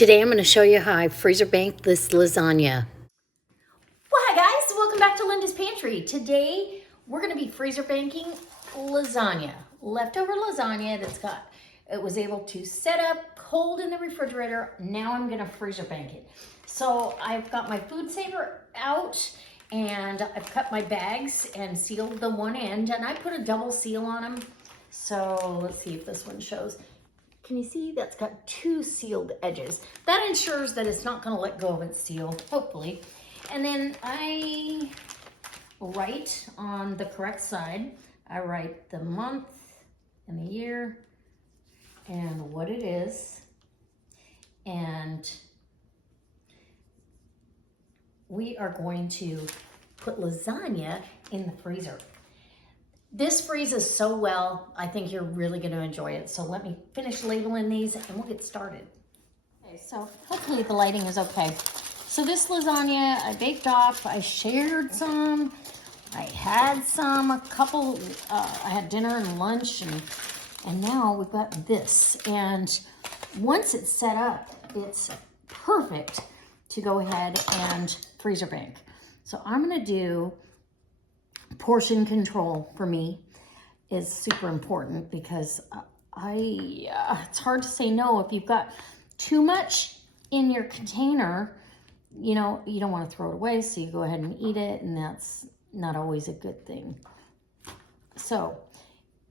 Today I'm going to show you how I freezer banked this lasagna. Well, hi guys, welcome back to Linda's Pantry. Today we're going to be freezer banking lasagna, leftover lasagna it was able to set up cold in the refrigerator. Now I'm going to freezer bank it. So I've got my food saver out and I've cut my bags and sealed the one end, and I put a double seal on them. So let's see if this one shows. Can you see that's got two sealed edges? That ensures that it's not going to let go of its seal, hopefully. And then I write on the correct side, I write the month and the year and what it is. And we are going to put lasagna in the freezer. This freezes so well, I think you're really going to enjoy it. So let me finish labeling these and we'll get started. Okay, so hopefully the lighting is okay. So this lasagna I baked off, I shared some, I had some, a couple, I had dinner and lunch, and now we've got this. And once it's set up, it's perfect to go ahead and freezer bank. So I'm going to do portion control. For me is super important because it's hard to say no. If you've got too much in your container, you know, you don't want to throw it away, so you go ahead and eat it, and that's not always a good thing. So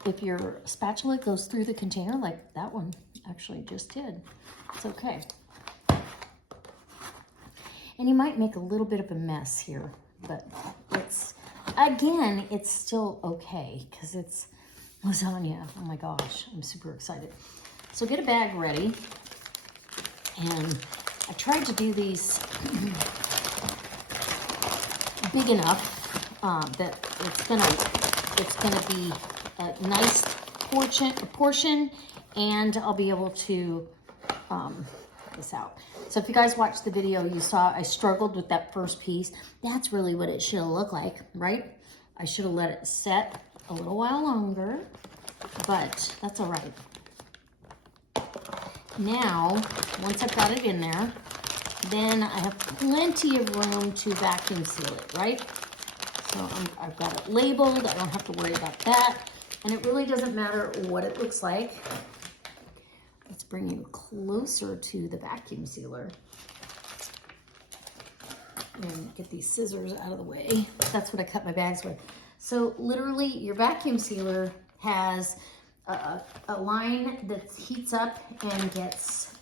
if your spatula goes through the container like that one actually just did, it's okay. And you might make a little bit of a mess here, but it's still okay because it's lasagna. Oh my gosh, I'm super excited. So get a bag ready. And I tried to do these big enough that it's gonna be a nice portion, and I'll be able to get this out. So if you guys watched the video, you saw I struggled with that first piece. That's really what it should have looked like, right? I should have let it set a little while longer, but that's all right. Now, once I've got it in there, then I have plenty of room to vacuum seal it, right? So I've got it labeled. I don't have to worry about that. And it really doesn't matter what it looks like. Let's bring you closer to the vacuum sealer. And get these scissors out of the way. That's what I cut my bags with. So literally your vacuum sealer has a line that heats up and gets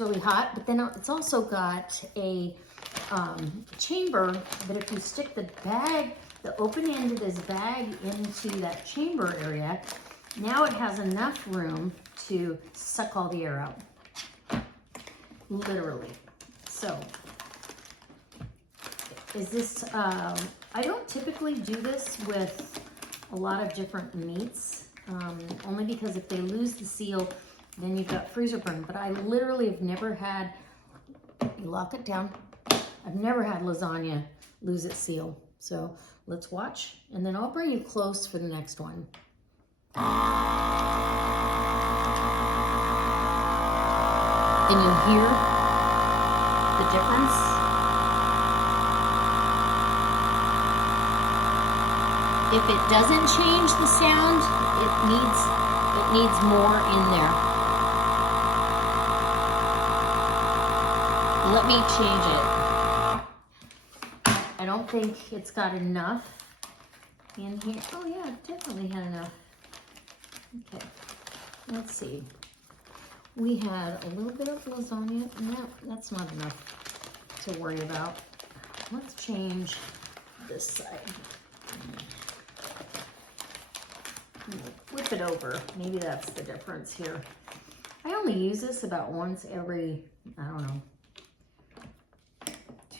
really hot, but then it's also got a chamber that if you stick the open end of this bag into that chamber area, now it has enough room to suck all the air out, literally. So is this, I don't typically do this with a lot of different meats, only because if they lose the seal, then you've got freezer burn. But I literally have never had, you lock it down, I've never had lasagna lose its seal. So let's watch, and then I'll bring you close for the next one. Can you hear the difference? If it doesn't change the sound, it needs more in there. Let me change it. I don't think it's got enough in here. Oh yeah, it definitely had enough. Okay, let's see. We had a little bit of lasagna. No, that's not enough to worry about. Let's change this side. Flip it over. Maybe that's the difference here. I only use this about once every, I don't know,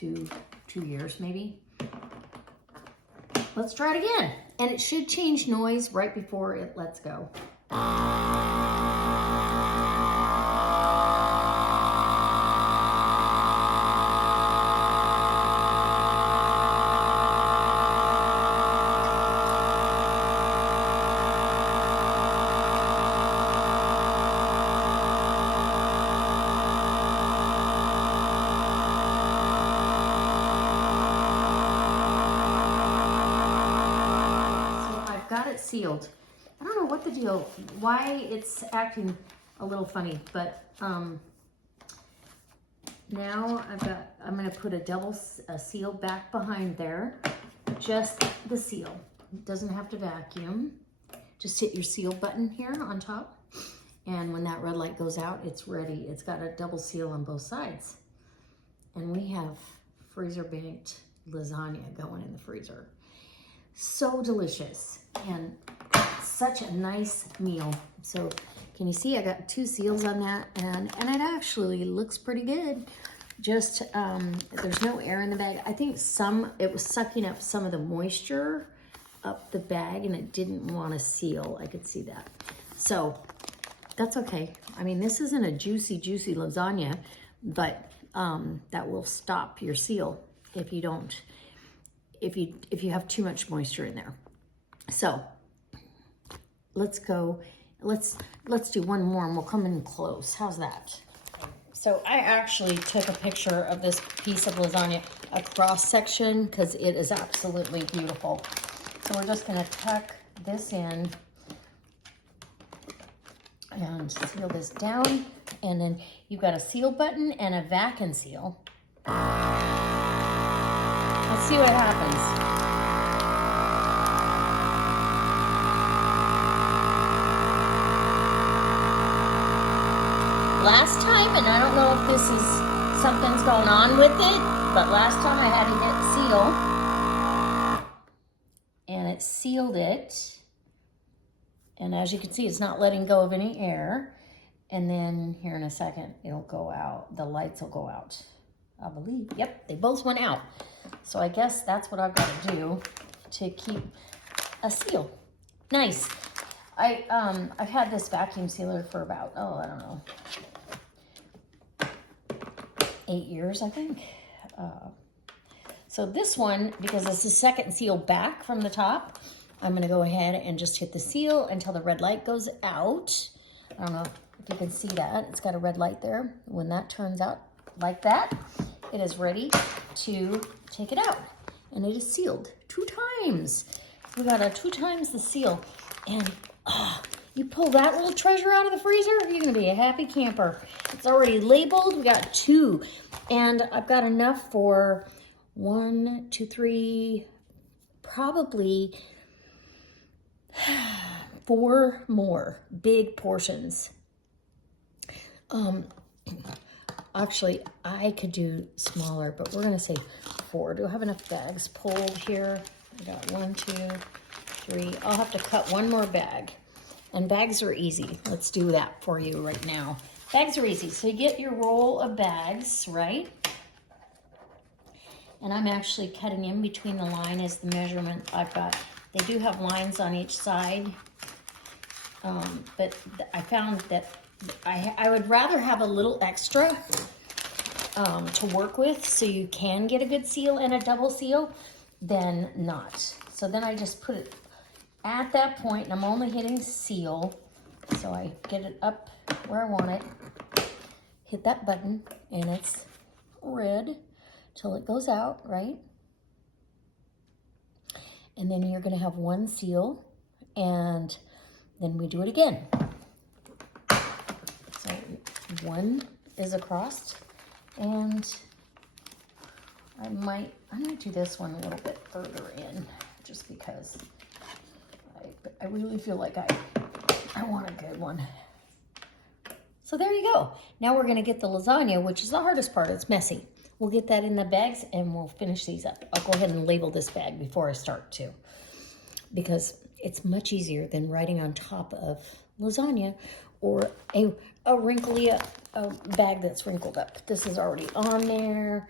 two years maybe. Let's try it again. And it should change noise right before it lets go. sealed. I don't know what the deal, why it's acting a little funny, but now I'm gonna put a seal back behind there, just the seal. It doesn't have to vacuum. Just hit your seal button here on top. And when that red light goes out, it's ready. It's got a double seal on both sides. And we have freezer banked lasagna going in the freezer. So delicious and such a nice meal. So can you see I got 2 seals on that, and it actually looks pretty good. Just there's no air in the bag. I think it was sucking up some of the moisture up the bag and it didn't want to seal. I could see that. So that's okay. I mean, this isn't a juicy lasagna, but that will stop your seal if you don't, if you have too much moisture in there. So let's go, let's do one more and we'll come in close. How's that? So I actually took a picture of this piece of lasagna, a cross section, because it is absolutely beautiful. So we're just gonna tuck this in and seal this down. And then you've got a seal button and a vacuum seal. Let's see what happens. Last time, and I don't know if this is something's going on with it, but last time I had to hit seal and it sealed it. And as you can see, it's not letting go of any air. And then here in a second, it'll go out. The lights will go out, I believe. Yep, they both went out. So I guess that's what I've got to do to keep a seal. Nice. I've had this vacuum sealer for about, I don't know, 8 years, I think. So this one, because it's the second seal back from the top, I'm gonna go ahead and just hit the seal until the red light goes out. I don't know if you can see that. It's got a red light there. When that turns out like that, it is ready to take it out. And it is sealed 2 times. We got a 2 times the seal. And you pull that little treasure out of the freezer, you're gonna be a happy camper. It's already labeled. We got 2. And I've got enough for 1, 2, 3, probably 4 more big portions. Actually, I could do smaller, but we're gonna say 4. Do I have enough bags pulled here? I got 1, 2, 3. I'll have to cut 1 more bag. And bags are easy. Let's do that for you right now. Bags are easy. So you get your roll of bags, right? And I'm actually cutting in between the line as the measurement I've got. They do have lines on each side. But I found that I would rather have a little extra to work with so you can get a good seal and a double seal than not. So then I just put it at that point, and I'm only hitting seal, so I get it up where I want it, hit that button, and it's red till it goes out, right? And then you're gonna have 1 seal, and then we do it again. So 1 is across, and I might do this one a little bit further in, just because I really feel like I want a good one. So there you go. Now we're gonna get the lasagna, which is the hardest part. It's messy. We'll get that in the bags and we'll finish these up. I'll go ahead and label this bag before I start too, because it's much easier than writing on top of lasagna or a wrinkly bag that's wrinkled up. This is already on there,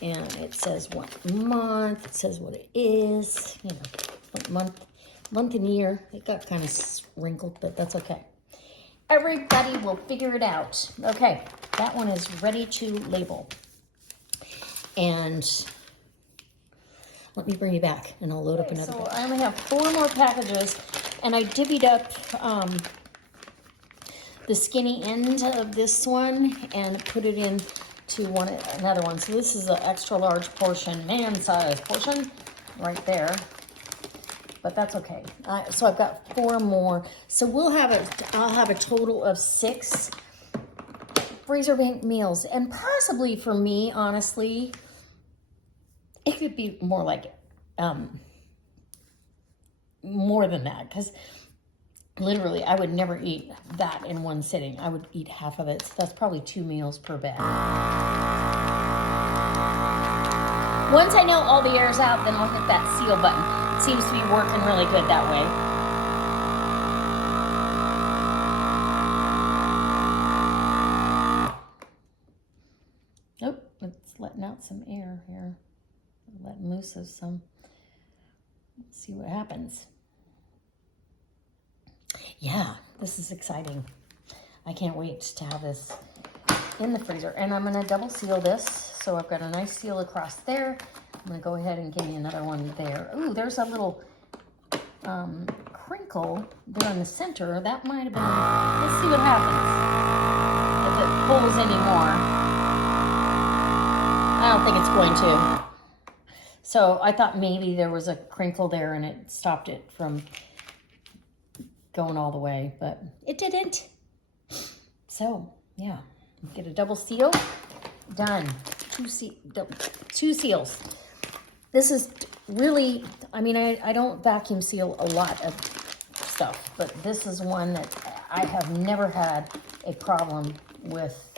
and it says what month, it says what it is, you know, what month and year. It got kind of wrinkled, but that's okay. Everybody will figure it out. Okay, that one is ready to label. And let me bring you back and I'll load up another bag. I only have 4 more packages, and I divvied up the skinny end of this one and put it in to another one. So this is an extra large portion, man-sized portion right there. but that's okay. So I've got 4 more. So I'll have a total of 6 freezer bank meals. And possibly for me, honestly, it could be more like more than that, because literally I would never eat that in one sitting. I would eat half of it. So that's probably 2 meals per bag. Once I know all the air's out, then I'll hit that seal button. It seems to be working really good that way. Oh, it's letting out some air here. Letting loose of some. Let's see what happens. Yeah, this is exciting. I can't wait to have this in the freezer. And I'm gonna double seal this. So I've got a nice seal across there. I'm gonna go ahead and give me another one there. Ooh, there's a little crinkle there in the center. That might have been, let's see what happens. If it pulls anymore. I don't think it's going to. So I thought maybe there was a crinkle there and it stopped it from going all the way, but it didn't. So yeah, get a double seal, done. 2 seals. This is really, I mean, I don't vacuum seal a lot of stuff, but this is one that I have never had a problem with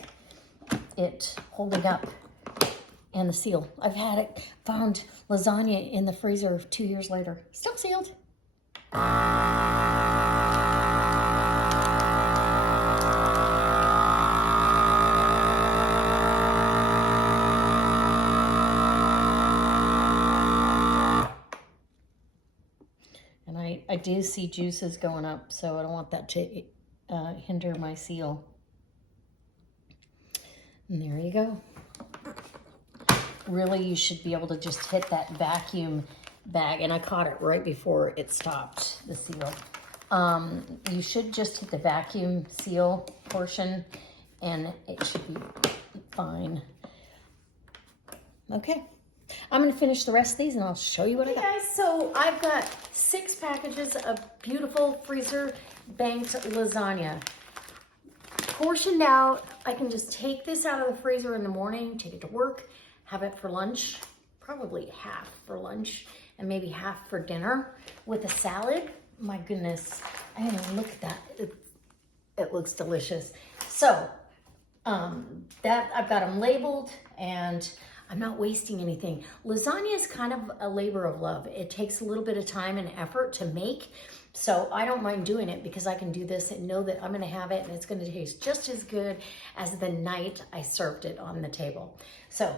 it holding up and the seal. I've found lasagna in the freezer 2 years later, still sealed. And I do see juices going up, so I don't want that to hinder my seal. And there you go. Really, you should be able to just hit that vacuum bag, and I caught it right before it stopped, the seal. You should just hit the vacuum seal portion, and it should be fine. Okay, I'm gonna finish the rest of these, and I'll show you what I got. Hey guys, so I've got 6 packages of beautiful freezer banked lasagna. Portioned out, I can just take this out of the freezer in the morning, take it to work, have it for lunch, probably half for lunch and maybe half for dinner with a salad. My goodness, I didn't even look at that. It looks delicious. So that I've got them labeled and I'm not wasting anything. Lasagna is kind of a labor of love. It takes a little bit of time and effort to make. So I don't mind doing it because I can do this and know that I'm gonna have it and it's gonna taste just as good as the night I served it on the table. So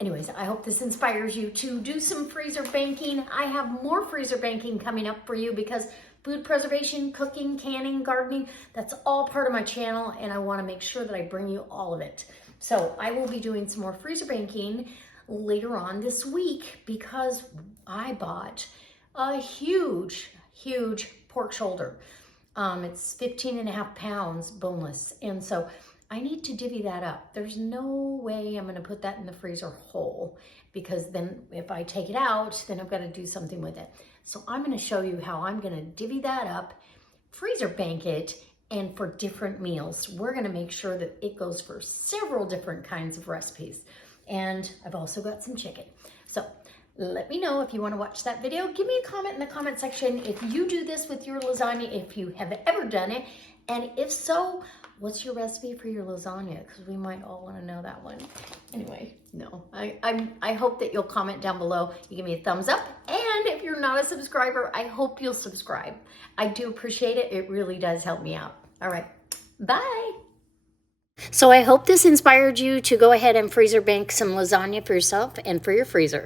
anyways, I hope this inspires you to do some freezer banking. I have more freezer banking coming up for you because food preservation, cooking, canning, gardening, that's all part of my channel and I wanna make sure that I bring you all of it. So I will be doing some more freezer banking later on this week because I bought a huge pork shoulder. It's 15.5 pounds boneless. And so I need to divvy that up. There's no way I'm gonna put that in the freezer whole because then if I take it out, then I've gotta do something with it. So I'm gonna show you how I'm gonna divvy that up, freezer bank it, and for different meals. We're gonna make sure that it goes for several different kinds of recipes. And I've also got some chicken. So let me know if you wanna watch that video. Give me a comment in the comment section if you do this with your lasagna, if you have ever done it. And if so, what's your recipe for your lasagna? Because we might all want to know that one. Anyway, no, I hope that you'll comment down below. You give me a thumbs up. And if you're not a subscriber, I hope you'll subscribe. I do appreciate it. It really does help me out. All right, bye. So I hope this inspired you to go ahead and freezer bank some lasagna for yourself and for your freezer.